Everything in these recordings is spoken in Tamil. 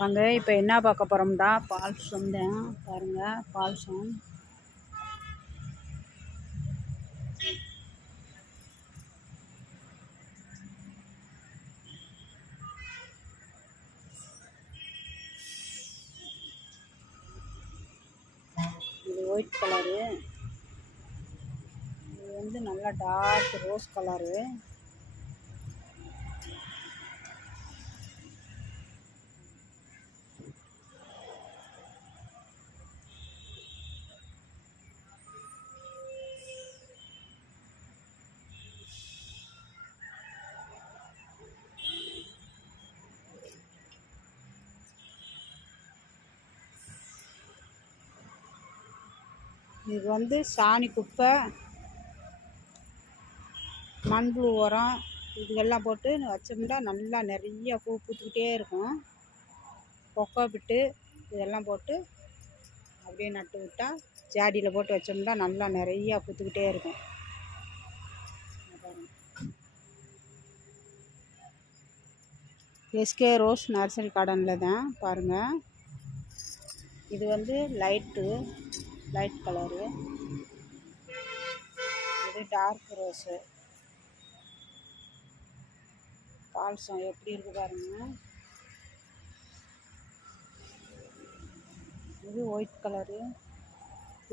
வாங்க இப்போ என்ன பார்க்க போகிறோம்டா, பால்சம் தான். பாருங்கள், பால்சம். இது ஒயிட் கலரு, இது வந்து நல்லா டார்க் ரோஸ் கலரு. இது வந்து சாணி குப்பை, மண்புழு உரம் இதுகெல்லாம் போட்டு வச்சோம்னா நல்லா நிறைய பூ பூத்துக்கிட்டே இருக்கும். கொக்கோ பிட்டு இதெல்லாம் போட்டு அப்படியே நட்டு விட்டால் ஜாடியில் போட்டு வச்சோம்னா நல்லா நிறையா பூத்துக்கிட்டே இருக்கும். எஸ்கே ரோஸ் நர்சரி கார்டனில் தான் பாருங்கள். இது வந்து லைட் கலரு, இது டார்க் ரோஸு. பால்சம் எப்படி இருக்குது பாருங்கள். இது white colour.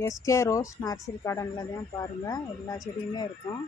SK rose nursery கார்டனில் தான் பாருங்கள், எல்லா செடியுமே இருக்கும்.